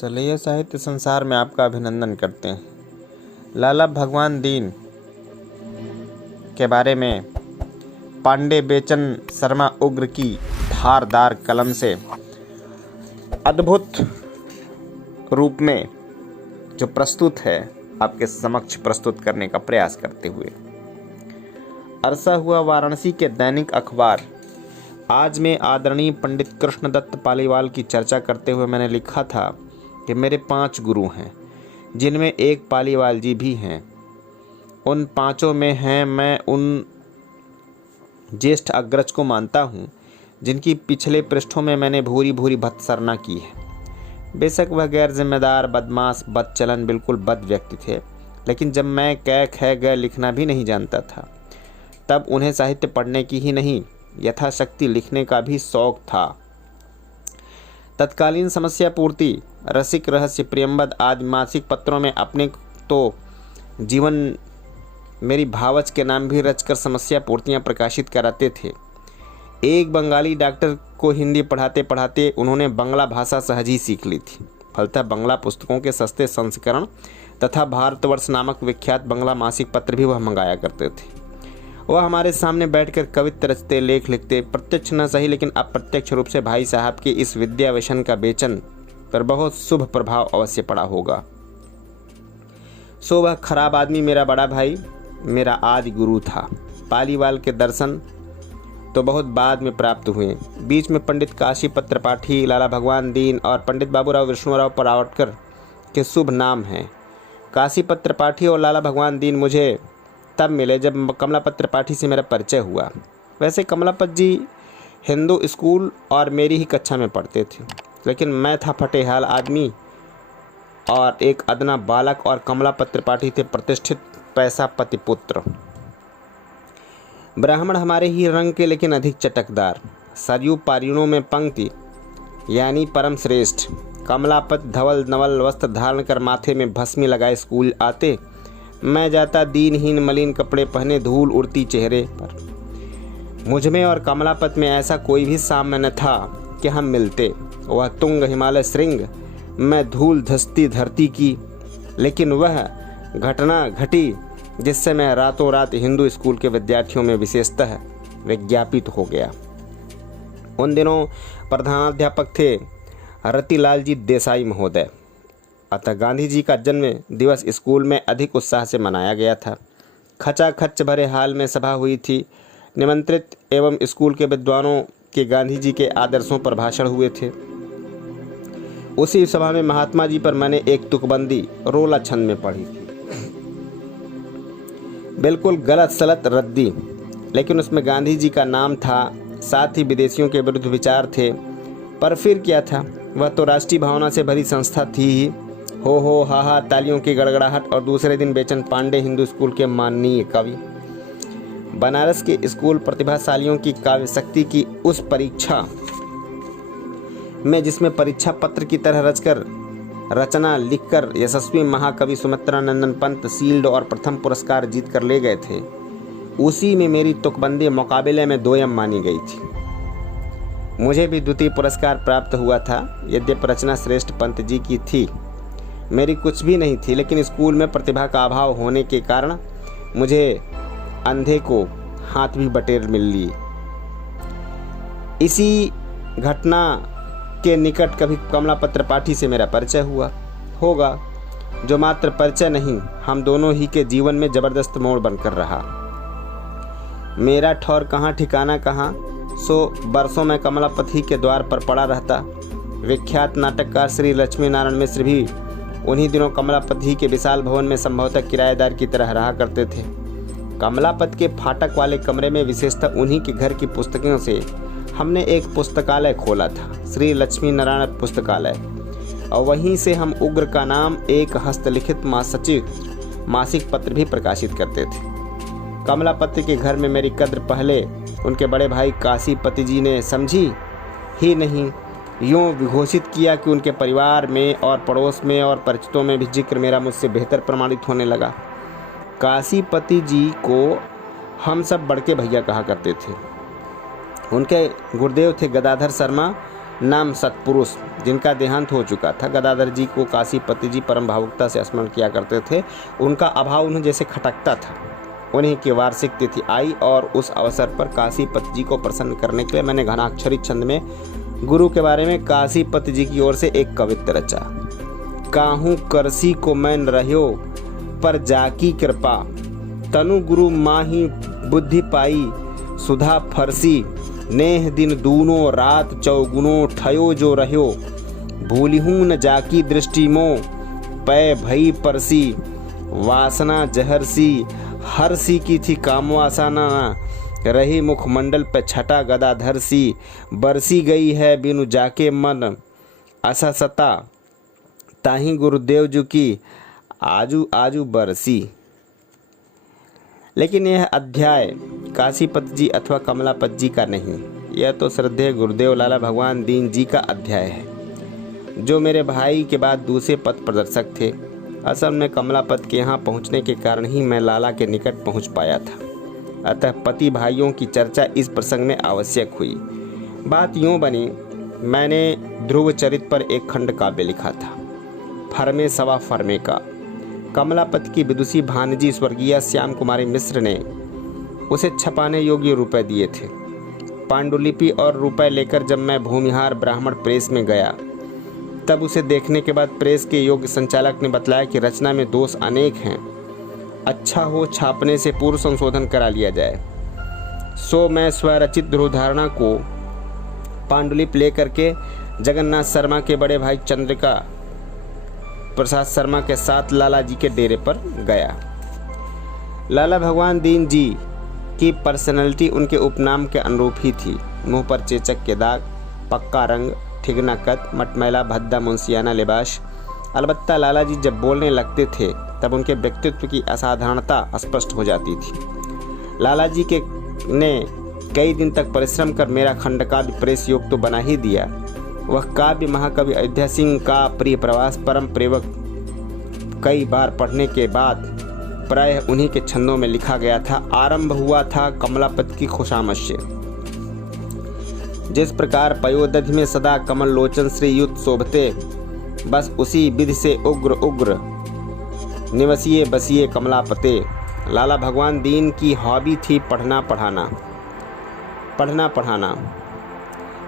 सलैया साहित्य संसार में आपका अभिनंदन करते हैं। लाला भगवान दीन के बारे में पांडे बेचन शर्मा उग्र की धारदार कलम से अद्भुत रूप में जो प्रस्तुत है आपके समक्ष प्रस्तुत करने का प्रयास करते हुए अरसा हुआ वाराणसी के दैनिक अखबार आज में आदरणीय पंडित कृष्णदत्त पालीवाल की चर्चा करते हुए मैंने लिखा था कि मेरे 5 गुरु हैं, जिनमें एक पालीवाल जी भी हैं। उन 5 में हैं मैं उन ज्येष्ठ अग्रज को मानता हूँ जिनकी पिछले पृष्ठों में मैंने भूरी भूरी भत्सरना की है। बेशक वह गैर जिम्मेदार, बदमाश, बदचलन, बिल्कुल बद व्यक्ति थे, लेकिन जब मैं कै ख ग लिखना भी नहीं जानता था तब उन्हें साहित्य पढ़ने की ही नहीं यथाशक्ति लिखने का भी शौक था। तत्कालीन समस्या पूर्ति, रसिक, रहस्य, प्रियंबद आदि मासिक पत्रों में अपने तो जीवन मेरी भावच के नाम भी रचकर समस्या पूर्तियाँ प्रकाशित कराते थे। एक बंगाली डॉक्टर को हिंदी पढ़ाते पढ़ाते उन्होंने बंगला भाषा सहज ही सीख ली थी। फलतः बंगला पुस्तकों के सस्ते संस्करण तथा भारतवर्ष नामक विख्यात बंगला मासिक पत्र भी वह मंगाया करते थे। वह हमारे सामने बैठकर कवित्व रचते, लेख लिखते। प्रत्यक्ष न सही लेकिन अप्रत्यक्ष रूप से भाई साहब के इस विद्या व्यसन का बेचन पर बहुत शुभ प्रभाव अवश्य पड़ा होगा। सो वह खराब आदमी मेरा बड़ा भाई मेरा आदि गुरु था। पालीवाल के दर्शन तो बहुत बाद में प्राप्त हुए। बीच में पंडित काशी पत्र पाठी, लाला भगवान दीन और पंडित बाबूराव विष्णुराव परावटकर के शुभ नाम हैं। काशी पत्र पाठी और लाला भगवान दीन मुझे तब मिले जब कमलापत्र पाठी से मेरा परिचय हुआ। वैसे कमलापत जी हिंदू स्कूल और मेरी ही कक्षा में पढ़ते थे, लेकिन मैं था फटेहाल आदमी और एक अदना बालक और कमलापत्र पाठी थे प्रतिष्ठित पैसा पति पुत्र। ब्राह्मण हमारे ही रंग के लेकिन अधिक चटकदार, सरयू पारिणों में पंक्ति यानी परम श्रेष्ठ। कमलापत धवल नवल वस्त्र धारण कर माथे में भस्मी लगाए स्कूल आते। मैं जाता दीनहीन मलिन कपड़े पहने, धूल उड़ती चेहरे पर। मुझमें और कमलापत में ऐसा कोई भी साम्य न था कि हम मिलते। वह तुंग हिमालय श्रृंग, मैं धूल धसती धरती की, लेकिन वह घटना घटी जिससे मैं रातों रात हिंदू स्कूल के विद्यार्थियों में विशेषतः विज्ञापित हो गया। उन दिनों प्रधानाध्यापक थे रतिलाल जी देसाई महोदय। अतः गांधी जी का जन्म दिवस स्कूल में अधिक उत्साह से मनाया गया था। खचाखच भरे हाल में सभा हुई थी। निमंत्रित एवं स्कूल के विद्वानों के गांधी जी के आदर्शों पर भाषण हुए थे। उसी सभा में महात्मा जी पर मैंने एक तुकबंदी रोला छंद में पढ़ी थी, बिल्कुल गलत सलत रद्दी, लेकिन उसमें गांधी जी का नाम था, साथ ही विदेशियों के विरुद्ध विचार थे। पर फिर क्या था, वह तो राष्ट्रीय भावना से भरी संस्था थी ही। हो हा तालियों की गड़गड़ाहट। और दूसरे दिन बेचन पांडे हिंदू स्कूल के माननीय कवि, बनारस के स्कूल प्रतिभाशालियों की काव्य शक्ति की उस परीक्षा में जिसमें परीक्षा पत्र की तरह रचकर रचना लिखकर यशस्वी महाकवि सुमित्रा नंदन पंत शील्ड और प्रथम पुरस्कार जीत कर ले गए थे, उसी में मेरी तुकबंदी मुकाबले में दोयम मानी गई थी। मुझे भी द्वितीय पुरस्कार प्राप्त हुआ था। यद्यपि रचना श्रेष्ठ पंत जी की थी, मेरी कुछ भी नहीं थी, लेकिन स्कूल में प्रतिभा का अभाव होने के कारण मुझे अंधे को हाथ भी बटेर मिल ली। इसी घटना के निकट कभी कमलापत्र पाठी से मेरा परिचय हुआ होगा, जो मात्र परिचय नहीं, हम दोनों ही के जीवन में जबरदस्त मोड़ बनकर रहा। मेरा ठौर कहाँ ठिकाना कहाँ, सो बरसों में कमलापत ही के द्वार पर पड़ा रहता। विख्यात नाटककार श्री लक्ष्मी नारायण मिश्र भी उन्हीं दिनों कमलापत ही के विशाल भवन में संभवतः किराएदार की तरह रहा करते थे। कमलापत के फाटक वाले कमरे में विशेषतः उन्हीं के घर की पुस्तकों से हमने एक पुस्तकालय खोला था, श्री लक्ष्मी नारायण पुस्तकालय, और वहीं से हम उग्र का नाम एक हस्तलिखित सचिव मासिक पत्र भी प्रकाशित करते थे। कमलापति के घर में मेरी कद्र पहले उनके बड़े भाई काशी पति जी ने समझी ही नहीं, यूँ विघोषित किया कि उनके परिवार में और पड़ोस में और परिचितों में भी जिक्र मेरा मुझसे बेहतर प्रमाणित होने लगा। काशी पति जी को हम सब बड़के भैया कहा करते थे। उनके गुरुदेव थे गदाधर शर्मा नाम सत्पुरुष जिनका देहांत हो चुका था, गदाधर जी को काशीपति जी परम भावुकता से स्मरण किया करते थे। उनका अभाव उन्हें जैसे खटकता था। उन्हीं की वार्षिक तिथि आई और उस अवसर पर काशीपति जी को प्रसन्न करने के लिए मैंने घनाक्षरी छंद में गुरु के बारे में काशीपति जी की ओर से एक कवित्त रचा। काहू करसी को मैन रह्यो पर जाकी कृपा, तनु गुरु माही बुद्धि पाई सुधा फरसी, नेह दिन दूनो रात चौगुनो ठयो जो रह्यो, भूलिहूँ न जाकी दृष्टि मो पै भई परसी, वासना जहरसी हरसी की थी कामवासना, रही मुखमंडल पे छटा गदाधर सी, बरसी गई है बिनु जाके मन अससता, ताही गुरुदेव जी की आजू आजू बरसी। लेकिन यह अध्याय काशीपति जी अथवा कमलापति जी का नहीं, यह तो श्रद्धेय गुरुदेव लाला भगवान दीन जी का अध्याय है, जो मेरे भाई के बाद दूसरे पथ प्रदर्शक थे। असल में कमलापति के यहाँ पहुँचने के कारण ही मैं लाला के निकट पहुँच पाया था। अतः पति भाइयों की चर्चा इस प्रसंग में आवश्यक हुई। बात यूँ बनी, मैंने ध्रुव चरित पर एक खंड काव्य लिखा था, फरमे सवा फरमे का। कमलापति की विदुषी भानजी स्वर्गीय श्याम कुमारी मिश्र ने उसे छपाने योग्य रुपए दिए थे। पांडुलिपि और रुपए लेकर जब मैं भूमिहार ब्राह्मण प्रेस में गया, तब उसे देखने के बाद प्रेस के योग्य संचालक ने बतलाया कि रचना में दोष अनेक हैं, अच्छा हो छापने से पूर्व संशोधन करा लिया जाए। सो मैं स्वरचित ध्रुवधारणा को पांडुलिपि लेकर के जगन्नाथ शर्मा के बड़े भाई चंद्रिका प्रसाद शर्मा के साथ लाला जी के डेरे पर गया। लाला भगवान दीन जी की पर्सनैलिटी उनके उपनाम के अनुरूप ही थी। मुंह पर चेचक के दाग, पक्का रंग, ठिगना कद, मटमैला भद्दा मुंसियाना लिबास। अलबत्ता लाला जी जब बोलने लगते थे तब उनके व्यक्तित्व की असाधारणता स्पष्ट हो जाती थी। लाला जी ने कई दिन तक परिश्रम कर मेरा खंडकाव्य प्रेस योग तो बना ही दिया। वह काव्य महाकवि अयोध्या सिंह का प्रिय प्रवास परम प्रेवक कई बार पढ़ने के बाद प्रायः उन्हीं के छंदों में लिखा गया था। आरंभ हुआ था कमलापति की खुशामद से। जिस प्रकार पयोदधि में सदा कमल लोचन श्री युत शोभते, बस उसी विधि से उग्र उग्र निवसिए बसिए कमलापते। लाला भगवान दीन की हॉबी थी पढ़ना पढ़ाना।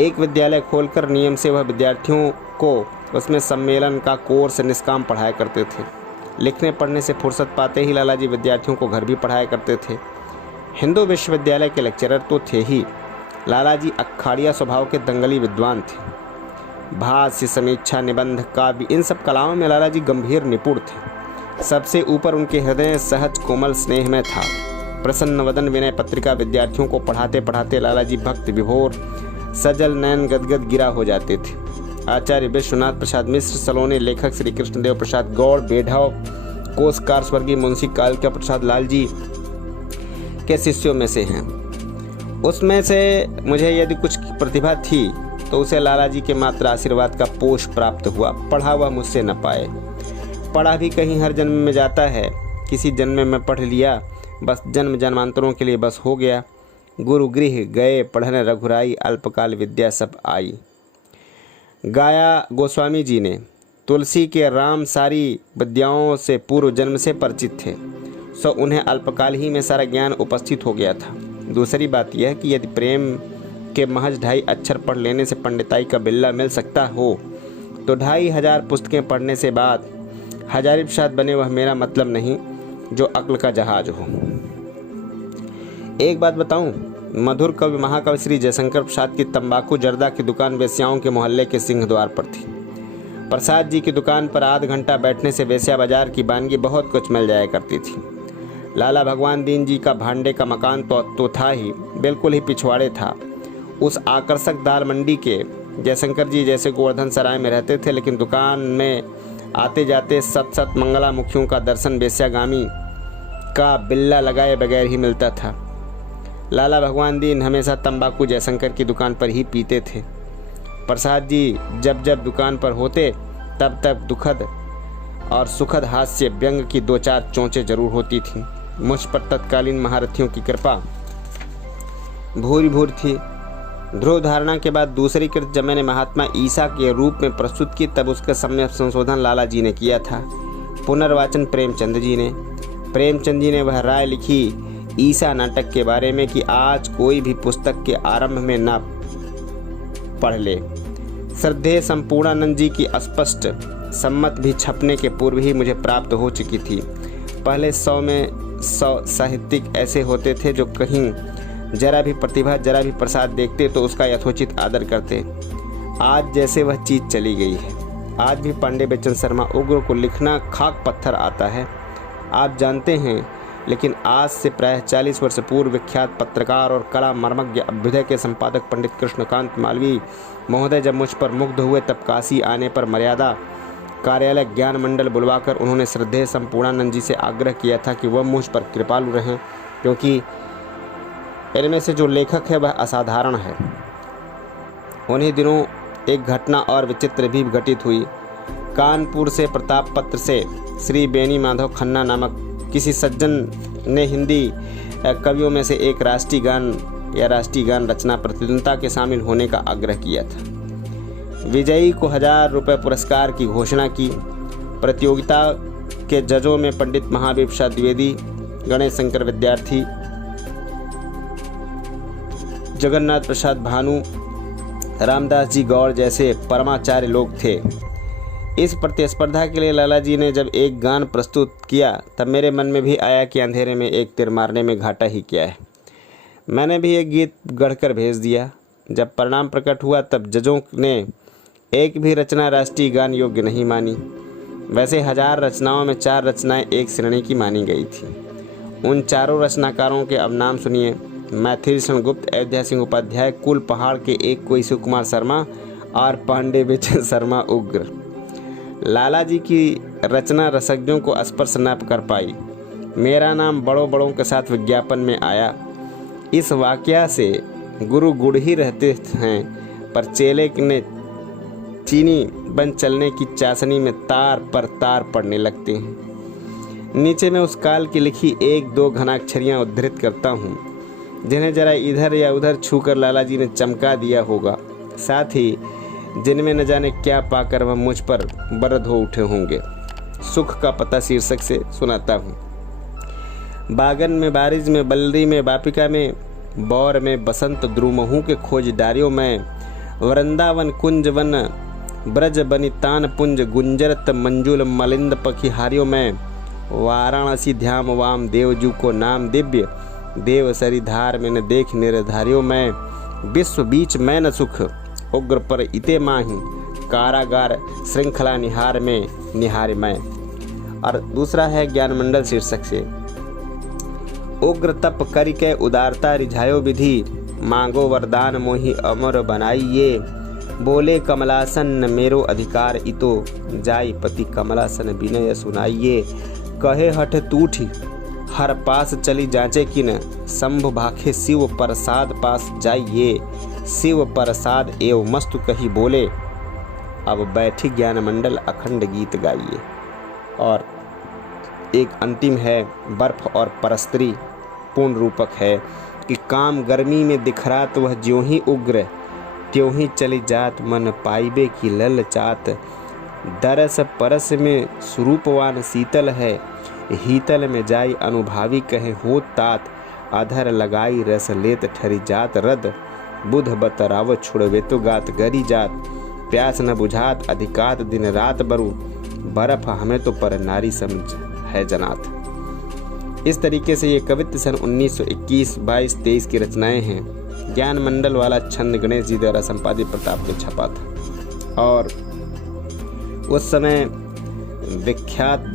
एक विद्यालय खोलकर नियम से वह विद्यार्थियों को उसमें सम्मेलन का कोर्स निष्काम पढ़ाया करते थे। लिखने पढ़ने से फुर्सत पाते ही लाला जी विद्यार्थियों को घर भी पढ़ाया करते थे। हिंदू विश्वविद्यालय के लेक्चरर तो थे ही, लाला जी अखाड़िया स्वभाव के दंगली विद्वान थे। भाष्य, समीक्षा, निबंध, काव्य, इन सब कलाओं में लाला जी गंभीर निपुण थे। सबसे ऊपर उनके हृदय सहज कोमल स्नेह में था। प्रसन्न वदन विनय पत्रिका विद्यार्थियों को पढ़ाते पढ़ाते लाला जी भक्त विभोर सजल नयन गदगद गिरा हो जाते थे। आचार्य विश्वनाथ प्रसाद मिश्र सलोने, लेखक श्री कृष्णदेव प्रसाद गौड़, बेढाव कोषकार स्वर्गीय मुंशी कालिका प्रसाद लाल जी के शिष्यों में से हैं। उसमें से मुझे यदि कुछ प्रतिभा थी तो उसे लाला जी के मात्र आशीर्वाद का पोष प्राप्त हुआ। पढ़ा हुआ मुझसे न पाए। पढ़ा भी कहीं हर जन्म में जाता है, किसी जन्म में पढ़ लिया, बस जन्म जन्मांतरों के लिए बस हो गया। गुरु गृह गए पढ़ने रघुराई, अल्पकाल विद्या सब आई। गाया गोस्वामी जी ने, तुलसी के राम सारी विद्याओं से पूर्व जन्म से परिचित थे, सो उन्हें अल्पकाल ही में सारा ज्ञान उपस्थित हो गया था। दूसरी बात यह कि यदि प्रेम के महज 2.5 अक्षर पढ़ लेने से पंडिताई का बिल्ला मिल सकता हो, तो 2500 पुस्तकें पढ़ने से बाद हजारिप्रसाद बने वह मेरा मतलब नहीं, जो अक्ल का जहाज हो। एक बात बताऊं, मधुर कवि महाकवि श्री जयशंकर प्रसाद की तंबाकू जर्दा की दुकान वेश्याओं के मोहल्ले के सिंह द्वार पर थी। प्रसाद जी की दुकान पर आध घंटा बैठने से वेश्या बाजार की वानगी बहुत कुछ मिल जाया करती थी। लाला भगवान दीन जी का भांडे का मकान तो था ही, बिल्कुल ही पिछवाड़े था। उस आकर्षक दाल मंडी के जयशंकर जी जैसे गोवर्धन सराय में रहते थे, लेकिन दुकान में आते जाते सत मंगला मुखियों का दर्शन वेश्यागामी का बिल्ला लगाए बगैर ही मिलता था। लाला भगवान दीन हमेशा तंबाकू जयशंकर की दुकान पर ही पीते थे। प्रसाद जी जब जब दुकान पर होते तब तब दुखद और सुखद हास्य व्यंग की 2-4 चोंचें जरूर होती थीं। मुझ पर तत्कालीन महारथियों की कृपा भूरी भूर थी। ध्रुव धारणा के बाद दूसरी कृति जब मैंने महात्मा ईसा के रूप में प्रस्तुत की तब उसका समय संशोधन लाला जी ने किया था, पुनर्वाचन प्रेमचंद जी ने। प्रेमचंद जी ने वह राय लिखी ईसा नाटक के बारे में कि आज कोई भी पुस्तक के आरंभ में न पढ़ ले। श्रद्धेय संपूर्णानंद जी की स्पष्ट सम्मत भी छपने के पूर्व ही मुझे प्राप्त हो चुकी थी। पहले 100 में 100 साहित्यिक ऐसे होते थे जो कहीं जरा भी प्रतिभा, जरा भी प्रसाद देखते तो उसका यथोचित आदर करते। आज जैसे वह चीज़ चली गई है। आज भी पांडे बेचन शर्मा उग्र को लिखना खाक पत्थर आता है, आप जानते हैं। लेकिन आज से प्रायः 40 वर्ष पूर्व विख्यात पत्रकार और कला मर्मज्ञ अभ्युदय के संपादक पंडित कृष्णकांत मालवीय महोदय जब मुझ पर मुग्ध हुए तब काशी आने पर मर्यादा कार्यालय ज्ञान मंडल बुलवाकर उन्होंने श्रद्धेय संपूर्णानंद जी से आग्रह किया था कि वह मुझ पर कृपालु रहें, क्योंकि इनमें से जो लेखक है वह असाधारण है। उन्हीं दिनों एक घटना और विचित्र भी घटित हुई। कानपुर से प्रताप पत्र से श्री बेनी माधव खन्ना नामक किसी सज्जन ने हिंदी कवियों में से एक राष्ट्रीय गान रचना प्रतियोगिता के शामिल होने का आग्रह किया था। विजयी को 1000 रुपये पुरस्कार की घोषणा की। प्रतियोगिता के जजों में पंडित महावीर प्रसाद द्विवेदी, गणेश शंकर विद्यार्थी, जगन्नाथ प्रसाद भानु, रामदास जी गौड़ जैसे परमाचार्य लोग थे। इस प्रतिस्पर्धा के लिए लाला जी ने जब एक गान प्रस्तुत किया तब मेरे मन में भी आया कि अंधेरे में एक तीर मारने में घाटा ही क्या है। मैंने भी एक गीत गढ़कर भेज दिया। जब परिणाम प्रकट हुआ तब जजों ने एक भी रचना राष्ट्रीय गान योग्य नहीं मानी। वैसे 1000 रचनाओं में 4 रचनाएं एक श्रेणी की मानी गई थी। उन चारों रचनाकारों के अब नाम सुनिए। मैथिली शरण गुप्त, अयोध्या सिंह उपाध्याय, कुल पहाड़ के एक कोई सुकुमार शर्मा और पांडे बेचन शर्मा उग्र। लाला जी की रचना रसज्ञों को स्पर्श न कर पाई। मेरा नाम बड़ों के साथ विज्ञापन में आया। इस वाकया से गुरु गुड़ ही रहते हैं, पर चेले ने चीनी बन चलने की चाशनी में तार पर तार पड़ने लगते हैं। नीचे मैं उस काल की लिखी 1-2 घनाक्षरियाँ उद्धृत करता हूँ, जिन्हें जरा इधर या उधर छूकर लाला जी ने चमका दिया होगा, साथ ही जिनमें न जाने क्या पाकर वह मुझ पर बरद हो उठे होंगे। सुख का पता शीर्षक से सुनाता हूँ। बागन में बारिज में बल्ली में वापिका में बौर में बसंत द्रुमहू के खोजदारियों में वृंदावन कुंज वन ब्रज बनितान पुंज गुंजरत मंजुल मलिंद पखिहारियों में वाराणसी ध्याम वाम देवजू को नाम दिव्य देव सरिधार में न देख निर्धारियों में विश्व बीच में न सुख उग्र पर इते माही कारागार श्रृंखला निहार में निहार में। और दूसरा है ज्ञान मंडल शीर्षक से। उग्र तप करिके उदारता रिझायो विधि मांगो वरदान मोहि अमर बनाइए बोले कमलासन मेरो अधिकार इतो जाई पति कमलासन विनय सुनाइए कहे हठ तूठी हर पास चली जांचे किन शंभु भाखे शिव प्रसाद पास जाइए शिव प्रसाद एवं मस्तु कही बोले अब बैठी ज्ञान मंडल अखंड गीत गाइए। और एक अंतिम है बर्फ और परस्त्री पूर्ण रूपक है कि काम गर्मी में दिखरात वह ज्यों ही उग्र त्यों ही चली जात मन पाइबे की लल चात दरस परस में स्वरूपवान शीतल है हीतल में जाई अनुभावी कहे हो तात अधर लगाई रस लेत ठरी जात रद बुध बतराव छुड़वे तो गात गरी जात प्यास न बुझात अधिकात दिन रात बरु बर्फ हमें तो पर नारी समझ है जनात। इस तरीके से ये कवित्व सन 1921, 22, 23 की रचनाएं हैं। ज्ञान मंडल वाला छंद गणेश जी द्वारा संपादित प्रताप में छपा था और उस समय विख्यात